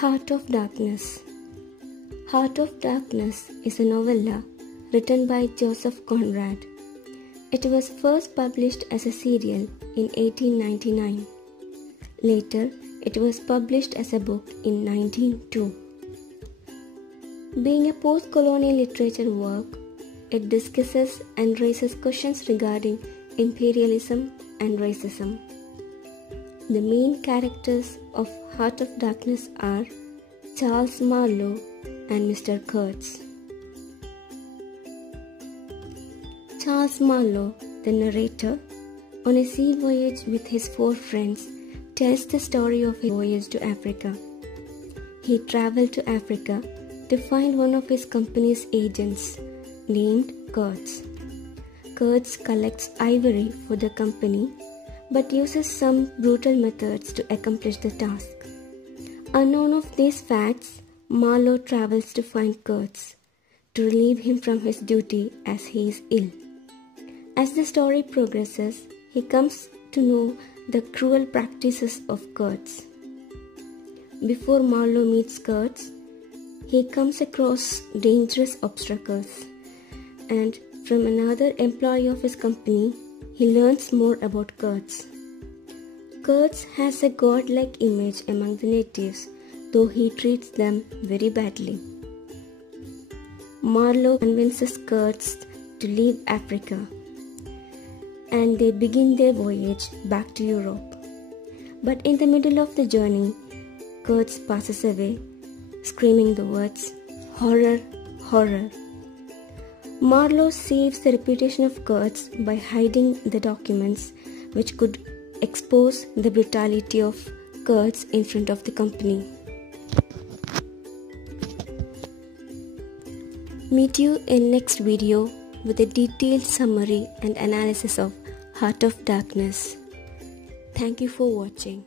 Heart of Darkness. Heart of Darkness is a novella written by Joseph Conrad. It was first published as a serial in 1899. Later, it was published as a book in 1902. Being a post-colonial literature work, it discusses and raises questions regarding imperialism and racism. The main characters of Heart of Darkness are Charles Marlowe and Mr. Kurtz. Charles Marlowe, the narrator, on a sea voyage with his 4 friends, tells the story of his voyage to Africa. He traveled to Africa to find one of his company's agents named Kurtz. Kurtz collects ivory for the company but uses some brutal methods to accomplish the task. Unknown of these facts, Marlowe travels to find Kurtz to relieve him from his duty as he is ill. As the story progresses, he comes to know the cruel practices of Kurtz. Before Marlowe meets Kurtz, he comes across dangerous obstacles, and from another employee of his company, he learns more about Kurtz. Kurtz has a godlike image among the natives, though he treats them very badly. Marlowe convinces Kurtz to leave Africa, and they begin their voyage back to Europe. But in the middle of the journey, Kurtz passes away, screaming the words, "Horror, horror." Marlowe saves the reputation of Kurtz by hiding the documents which could expose the brutality of Kurtz in front of the company. Meet you in next video with a detailed summary and analysis of Heart of Darkness. Thank you for watching.